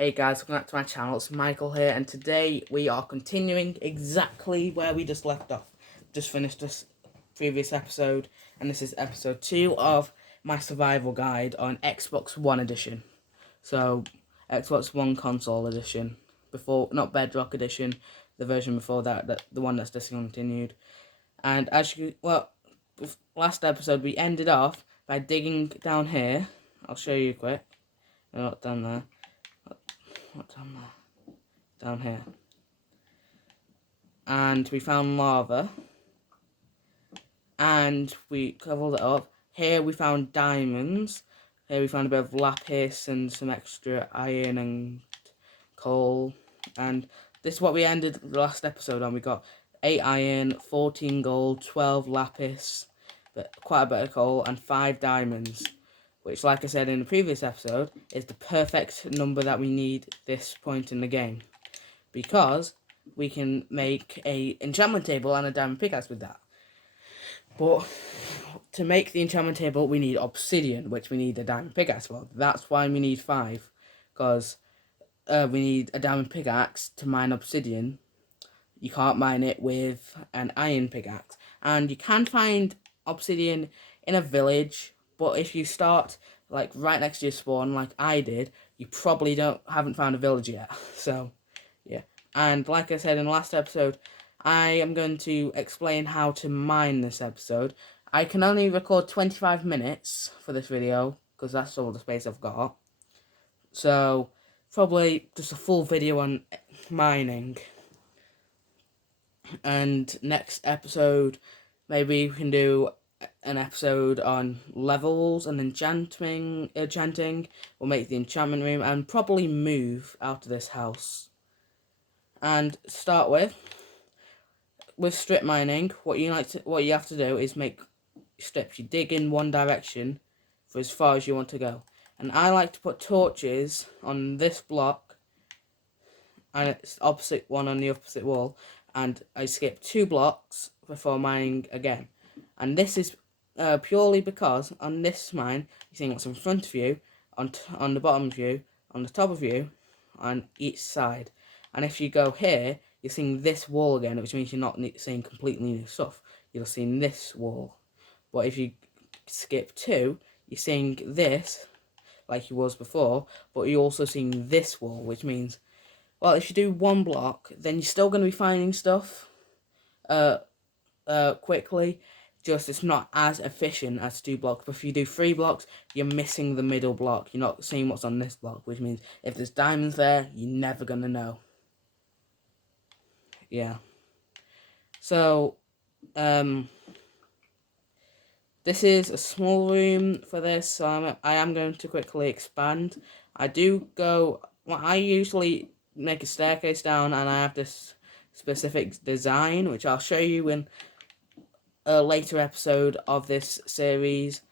Hey guys, welcome back to my channel. It's Michael here, and today we are continuing exactly where we just left off. Just finished this previous episode, and this is episode 2 of my survival guide on Xbox One edition. So, Xbox One console edition. Not Bedrock edition, the version before that, the one that's discontinued. And as you, last episode we ended off by digging down here. I'll show you quick. I'm not done there. What's down there? Down here. And we found lava. And we covered it up. Here we found diamonds. Here we found a bit of lapis and some extra iron and coal. And this is what we ended the last episode on. We got 8 iron, 14 gold, 12 lapis, but quite a bit of coal, and 5 diamonds. Which, like I said in the previous episode, is the perfect number that we need at this point in the game. Because we can make a enchantment table and a diamond pickaxe with that. But to make the enchantment table, we need obsidian, which we need a diamond pickaxe for. That's why we need 5. Because we need a diamond pickaxe to mine obsidian. You can't mine it with an iron pickaxe. And you can find obsidian in a village, but if you start like right next to your spawn, like I did, you probably haven't found a village yet. So, yeah. And like I said in the last episode, I am going to explain how to mine this episode. I can only record 25 minutes for this video, because that's all the space I've got. So, probably just a full video on mining. And next episode, maybe we can do an episode on levels and enchanting. We'll make the enchantment room and probably move out of this house. And start with strip mining, what you have to do is make strips. You dig in one direction for as far as you want to go. And I like to put torches on this block, and it's opposite one on the opposite wall. And I skip 2 blocks before mining again. And this is purely because on this mine, you're seeing what's in front of you, on the bottom of you, on the top of you, on each side. And if you go here, you're seeing this wall again, which means you're not seeing completely new stuff. You're seeing this wall. But if you skip 2, you're seeing this, like you was before, but you're also seeing this wall, which means, well, if you do 1 block, then you're still going to be finding stuff quickly. Just it's not as efficient as 2 blocks. But if you do 3 blocks, you're missing the middle block. You're not seeing what's on this block, which means if there's diamonds there, you're never going to know. Yeah. So, this is a small room for this, so I am going to quickly expand. I usually make a staircase down, and I have this specific design, which I'll show you in a later episode of this series.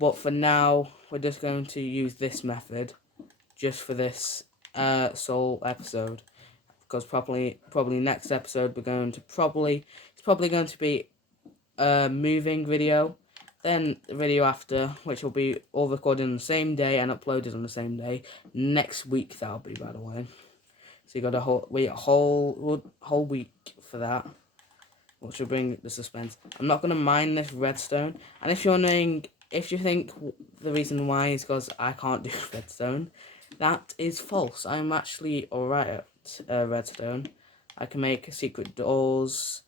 But for now, we're just going to use this method just for this sole episode. Because probably next episode it's probably going to be a moving video, then the video after, which will be all recorded on the same day and uploaded on the same day. Next week that'll be, by the way. So you got a whole week for that, which will bring the suspense. I'm not gonna mine this redstone, and if you're wondering, if you think the reason why is because I can't do redstone, that is false. I'm actually alright at redstone. I can make secret doors.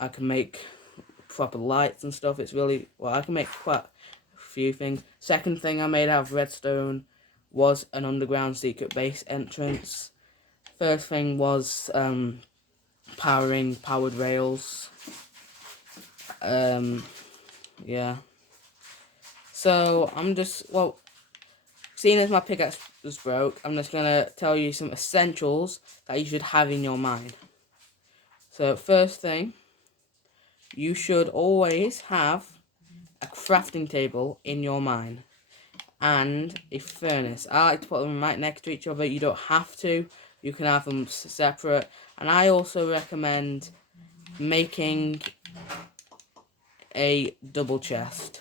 I can make proper lights and stuff. It's really, well, I can make quite a few things. Second thing I made out of redstone was an underground secret base entrance. First thing was powered rails. Yeah. So I'm just, seeing as my pickaxe was broke, I'm just gonna tell you some essentials that you should have in your mine. So first thing, you should always have a crafting table in your mine and a furnace. I like to put them right next to each other. You don't have to. You can have them separate. And I also recommend making a double chest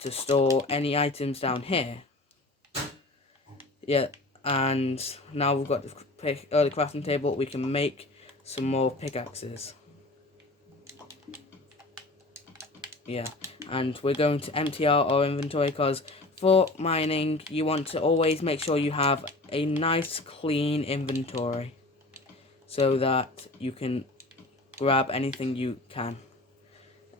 to store any items down here. Yeah, And now we've got the crafting table, we can make some more pickaxes. Yeah, and we're going to empty out our inventory because for mining, you want to always make sure you have a nice clean inventory so that you can grab anything you can.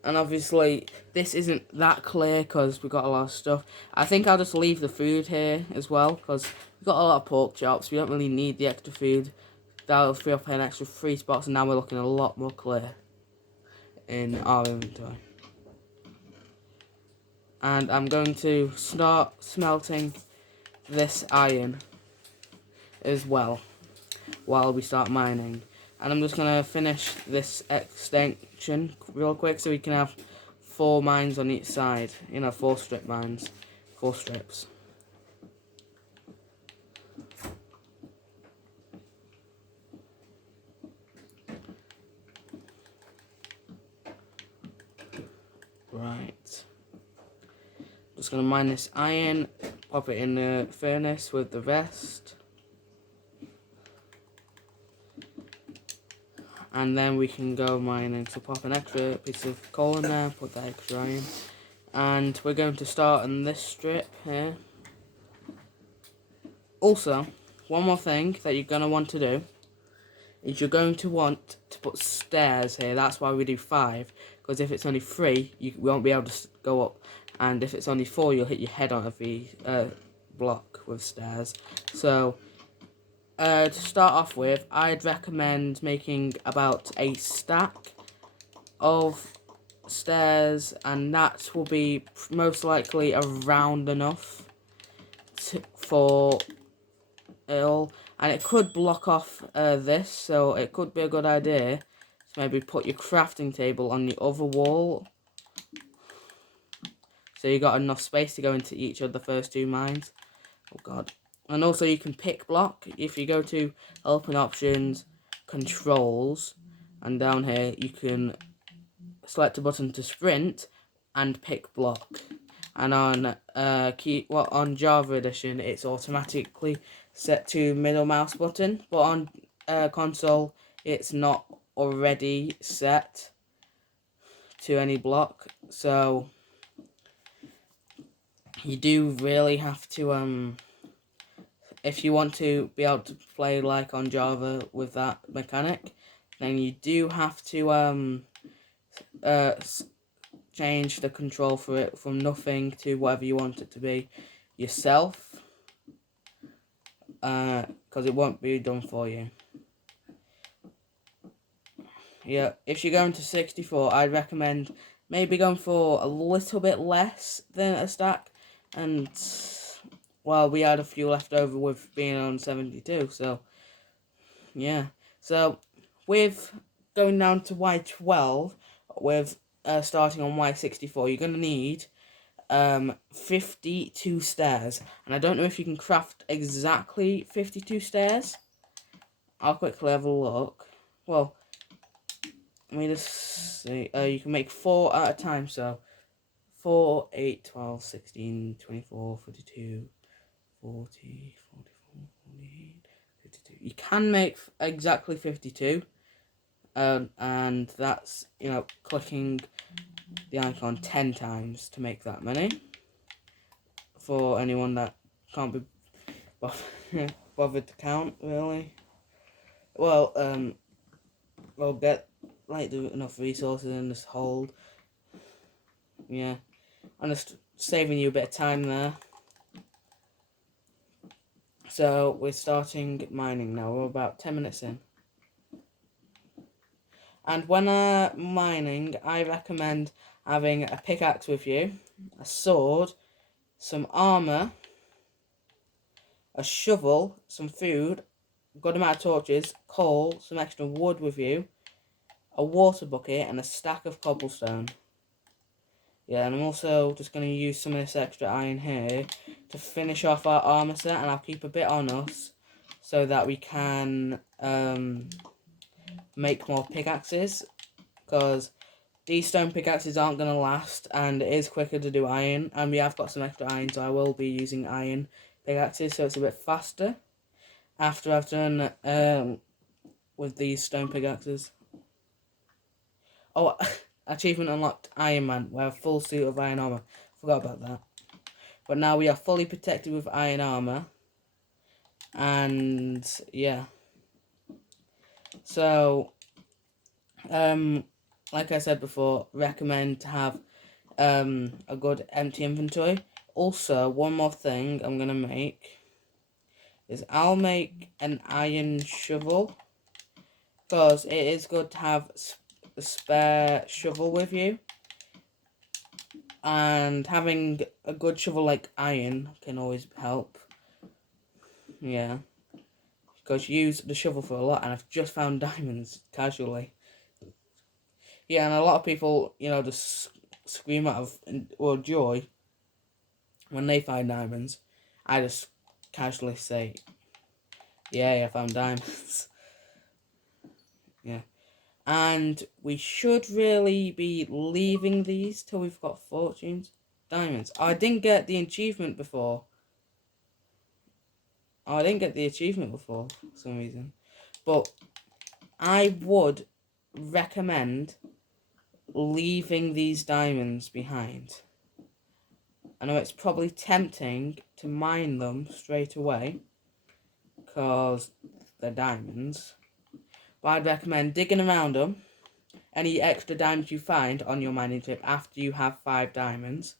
And obviously, this isn't that clear because we've got a lot of stuff. I think I'll just leave the food here as well because we've got a lot of pork chops. We don't really need the extra food. That'll free up an extra 3 spots, and now we're looking a lot more clear in our inventory. And I'm going to start smelting this iron as well while we start mining. And I'm just going to finish this extension real quick so we can have 4 mines on each side. 4 strip mines. 4 strips. Right. Just going to mine this iron, pop it in the furnace with the rest. And then we can go mining. So pop an extra piece of coal in there, put that extra iron. And we're going to start on this strip here. Also, one more thing that you're going to want to do is you're going to want to put stairs here. That's why we do 5. Because if it's only 3, you won't be able to go up. And if it's only 4, you'll hit your head on the block with stairs. So to start off with, I'd recommend making about a stack of stairs, and that will be most likely around enough for it all. And it could block off this, so it could be a good idea to maybe put your crafting table on the other wall, so you got enough space to go into each of the first 2 mines. Oh god. And also you can pick block. If you go to open options, controls, and down here you can select a button to sprint and pick block. And on on Java edition it's automatically set to middle mouse button, but on console it's not already set to any block. So you do really have to if you want to be able to play like on Java with that mechanic, then you do have to change the control for it from nothing to whatever you want it to be yourself, because it won't be done for you. Yeah, if you're going to 64, I'd recommend maybe going for a little bit less than a stack, and well, we had a few left over with being on 72, so yeah. So with going down to Y12, with starting on Y64, you're going to need 52 stairs. And I don't know if you can craft exactly 52 stairs. I'll quickly have a look. Well, let me just see. You can make 4 at a time, so 4, 8, 12, 16, 24, 42, 40, 44, 48, 52. You can make exactly 52. And that's, clicking the icon 10 times to make that many. For anyone that can't be bothered to count, really. Well, we'll get enough resources in this hold. Yeah, I'm just saving you a bit of time there. So we're starting mining now. We're about 10 minutes in. And when mining, I recommend having a pickaxe with you, a sword, some armor, a shovel, some food, a good amount of torches, coal, some extra wood with you, a water bucket, and a stack of cobblestone. Yeah, and I'm also just going to use some of this extra iron here to finish off our armor set, and I'll keep a bit on us so that we can make more pickaxes, because these stone pickaxes aren't going to last, and it is quicker to do iron, and we have got some extra iron, so I will be using iron pickaxes, so it's a bit faster. after I've done with these stone pickaxes. Oh, achievement unlocked, Iron Man. We have full suit of iron armor. Forgot about that. But now we are fully protected with iron armor. And yeah. So, like I said before, recommend to have a good empty inventory. Also, one more thing I'm gonna make is I'll make an iron shovel, because it is good to have a spare shovel with you, and having a good shovel like iron can always help. Yeah, because you use the shovel for a lot, and I've just found diamonds casually. Yeah, and a lot of people, just scream out of joy when they find diamonds. I just casually say, "Yeah, I found diamonds." Yeah. And we should really be leaving these till we've got fortunes. Diamonds. Oh, I didn't get the achievement before. For some reason. But I would recommend leaving these diamonds behind. I know it's probably tempting to mine them straight away, because they're diamonds. But I'd recommend digging around them. Any extra diamonds you find on your mining trip after you have 5 diamonds,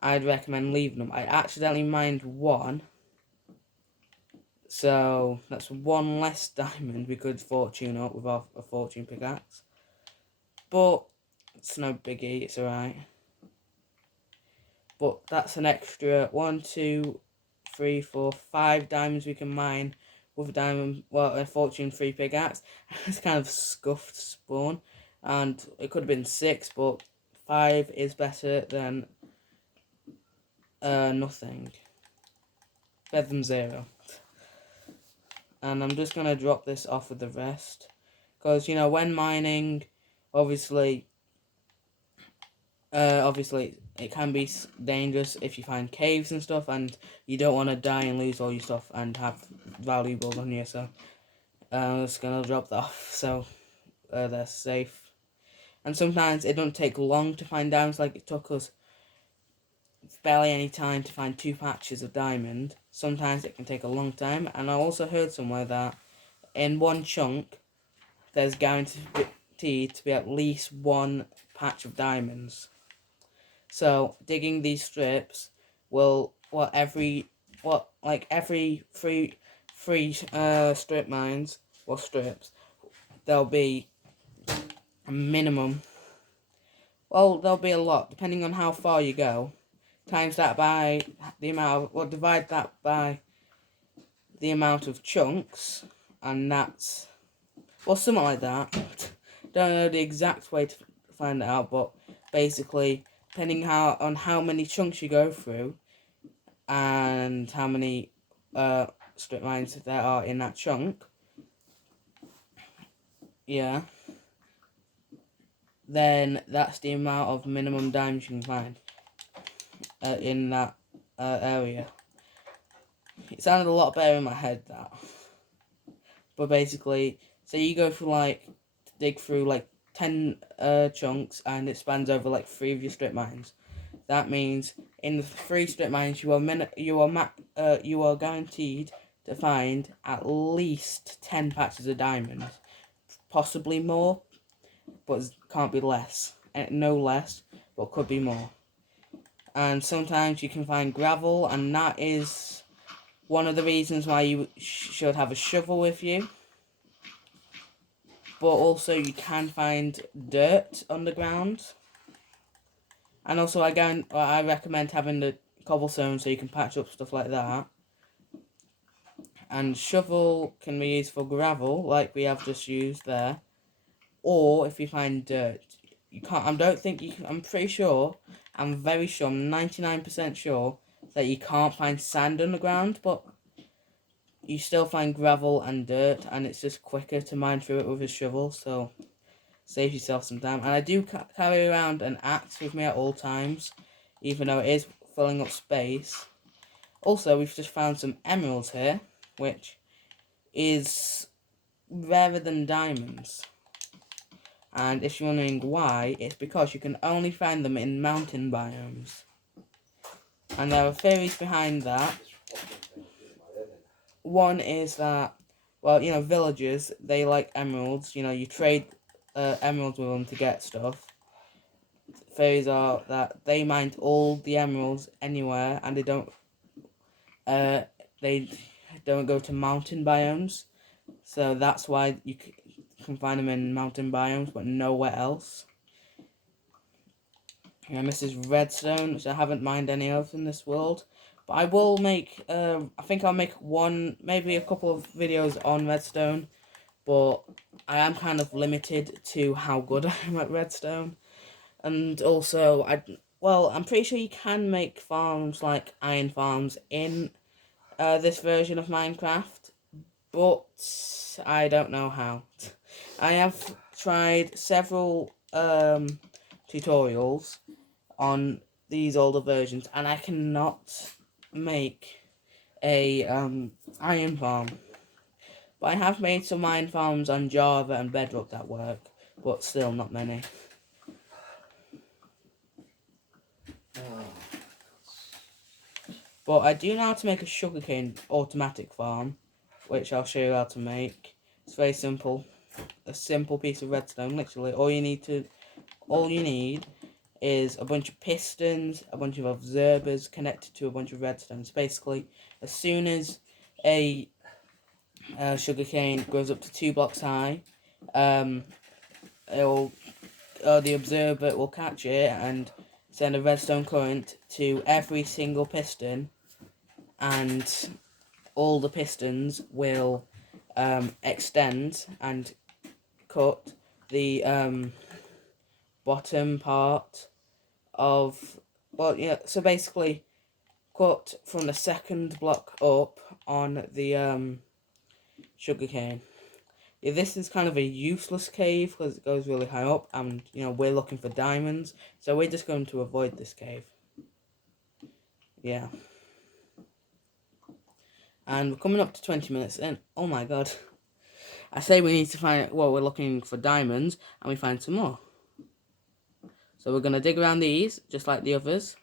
I'd recommend leaving them. I accidentally mined one, so that's one less diamond we could fortune up with a fortune pickaxe. But it's no biggie, it's alright. But that's an extra 1, 2, 3, 4, 5 diamonds we can mine with a fortune 3 pickaxe. It's kind of scuffed spawn, and it could have been 6, but 5 is better than nothing. Better than 0. And I'm just gonna drop this off with the rest, because when mining, obviously it can be dangerous if you find caves and stuff, and you don't want to die and lose all your stuff and have valuables on you. So I'm just gonna drop that off so they're safe. And sometimes it don't take long to find diamonds, like it took us barely any time to find 2 patches of diamond. Sometimes it can take a long time, and I also heard somewhere that in one chunk there's guaranteed to be at least 1 patch of diamonds. So digging these strips will every 3 strip mines or strips, there'll be a minimum. Well, there'll be a lot depending on how far you go. Times that by the amount of, divide that by the amount of chunks, and that's something like that. Don't know the exact way to find it out, but basically, depending on how many chunks you go through, and how many strip mines there are in that chunk, yeah, then that's the amount of minimum diamonds you can find in that area. It sounded a lot better in my head, that. But basically, so you go through dig through 10 chunks, and it spans over 3 of your strip mines. That means in the 3 strip mines, you are guaranteed to find at least 10 patches of diamonds, possibly more, but it can't be less. No less, but could be more. And sometimes you can find gravel, and that is one of the reasons why you should have a shovel with you. But also you can find dirt underground. And also I recommend having the cobblestone so you can patch up stuff like that. And shovel can be used for gravel, like we have just used there. Or if you find dirt. You can't, I don't think you can, I'm pretty sure, I'm very sure, I'm 99% sure that you can't find sand underground, but you still find gravel and dirt, and it's just quicker to mine through it with a shovel, so save yourself some time. And I do carry around an axe with me at all times, even though it is filling up space. Also, we've just found some emeralds here, which is rarer than diamonds. And if you're wondering why, it's because you can only find them in mountain biomes. And there are theories behind that. One is that, well, you know, villagers, they like emeralds. You know, you trade emeralds with them to get stuff. Theories are that they mine all the emeralds anywhere, and they don't go to mountain biomes. So that's why you can find them in mountain biomes, but nowhere else. And this is redstone, which I haven't mined any of in this world. But I will make, I think I'll make maybe a couple of videos on redstone. But I am kind of limited to how good I am at redstone. And also, I'm pretty sure you can make farms like iron farms in this version of Minecraft. But I don't know how. I have tried several tutorials on these older versions, and I cannot make a iron farm. But I have made some iron farms on Java and Bedrock that work, but still not many. But I do know how to make a sugarcane automatic farm, which I'll show you how to make. It's very simple. A simple piece of redstone, literally. All you need is a bunch of pistons, a bunch of observers connected to a bunch of redstones. Basically, as soon as a sugarcane goes up to 2 blocks high, the observer will catch it and send a redstone current to every single piston, and all the pistons will extend and cut the bottom part of, so basically cut from the second block up on the sugarcane. Yeah, this is kind of a useless cave because it goes really high up, and you know, we're looking for diamonds, so we're just going to avoid this cave. Yeah. And we're coming up to 20 minutes in. Oh my god. I say we need to find, well, we're looking for diamonds, and we find some more. So we're going to dig around these, just like the others.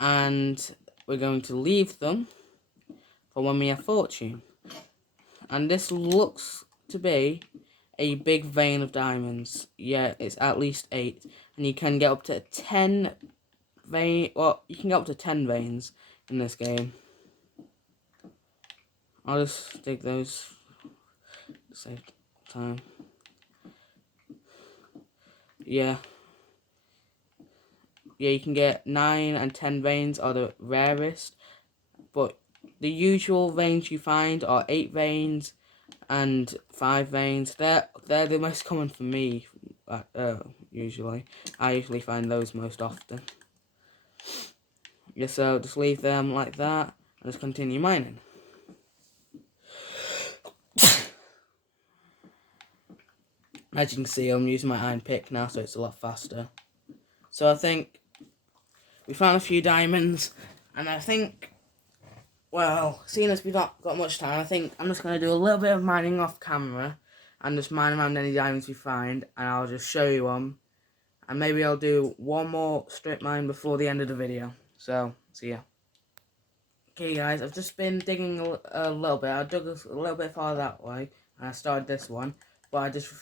And we're going to leave them for when we have fortune. And this looks to be a big vein of diamonds. Yeah, it's at least 8. And you can get up to 10 veins in this game. I'll just dig those to save time. Yeah, you can get 9 and 10 veins are the rarest, but the usual veins you find are 8 veins and 5 veins. They're the most common for me. Usually, I usually find those most often. Yeah, so just leave them like that and just continue mining. As you can see, I'm using my iron pick now, so it's a lot faster. So I think we found a few diamonds, and I think, well, seeing as we've not got much time, I think I'm just going to do a little bit of mining off camera, and just mine around any diamonds we find, and I'll just show you them. And maybe I'll do one more strip mine before the end of the video. So, see ya. Okay guys, I've just been digging a little bit. I dug a little bit far that way, and I started this one. But I just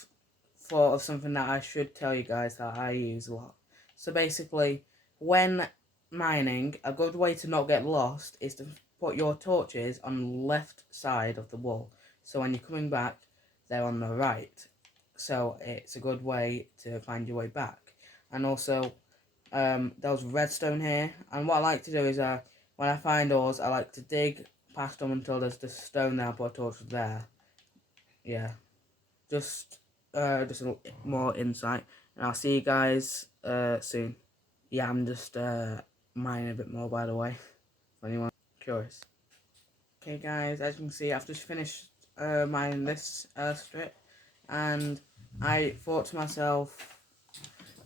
thought of something that I should tell you guys that I use a lot. So basically, when mining, a good way to not get lost is to put your torches on the left side of the wall. So when you're coming back, they're on the right. So it's a good way to find your way back. And also, there's redstone here. And what I like to do is, when I find ores, I like to dig past them until there's the stone there, put a torch there. Yeah. Just a little more insight. And I'll see you guys soon. Yeah, I'm just mining a bit more, by the way, for anyone curious. Okay guys, as you can see, I've just finished mining this strip, and I thought to myself,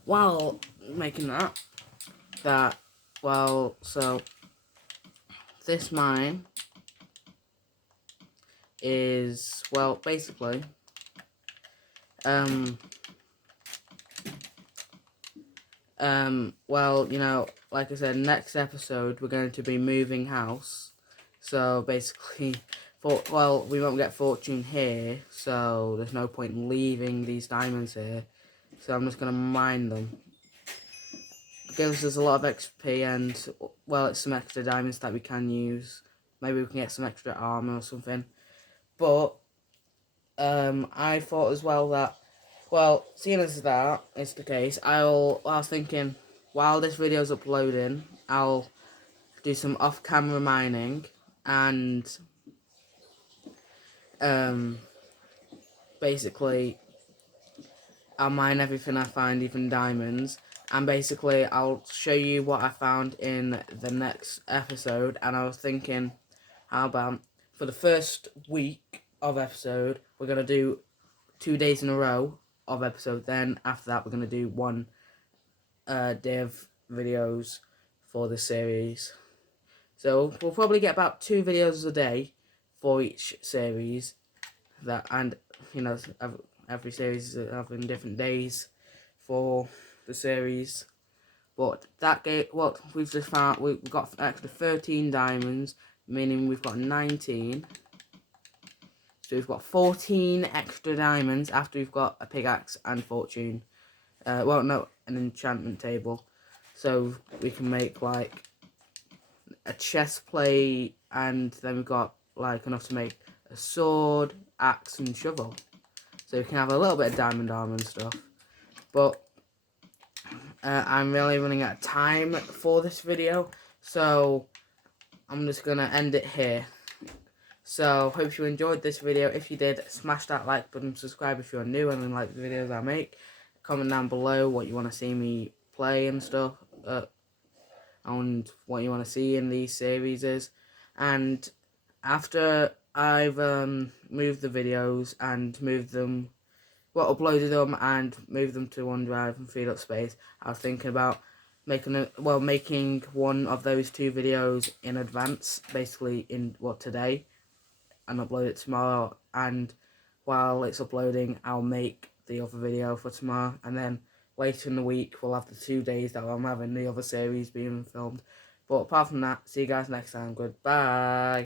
while making that, well, so this mine is, well, basically, well, you know, like I said, next episode we're going to be moving house. So basically, well, we won't get fortune here, so there's no point in leaving these diamonds here. So I'm just going to mine them. It gives us a lot of XP and, well, it's some extra diamonds that we can use. Maybe we can get some extra armor or something. But I thought as well that, well, seeing as that is the case, I was thinking, while this video is uploading, I'll do some off-camera mining, and basically I'll mine everything I find, even diamonds, and basically I'll show you what I found in the next episode. And I was thinking, how about for the first week of episode, we're going to do 2 days in a row of episode, then after that we're going to do one day of videos for the series. So we'll probably get about 2 videos a day for each series. That, and you know, every series is having different days for the series. But that game, what we've just found, we've got extra 13 diamonds, meaning we've got 19. So we've got 14 extra diamonds after we've got a pickaxe and fortune. Well, no, an enchantment table. So we can make like a chest plate, and then we've got like enough to make a sword, axe, and shovel. So we can have a little bit of diamond armor and stuff. But I'm really running out of time for this video, so I'm just gonna end it here. So hope you enjoyed this video. If you did, smash that like button, subscribe if you're new and like the videos I make. Comment down below what you want to see me play and stuff, and what you want to see in these series is. And after I've moved the videos and moved them, well, uploaded them and moved them to OneDrive and freed up space, I was thinking about making one of those 2 videos in advance, basically in today, and upload it tomorrow. And while it's uploading, I'll make the other video for tomorrow, and then later in the week we'll have the 2 days that I'm having the other series being filmed. But apart from that, see you guys next time. Goodbye.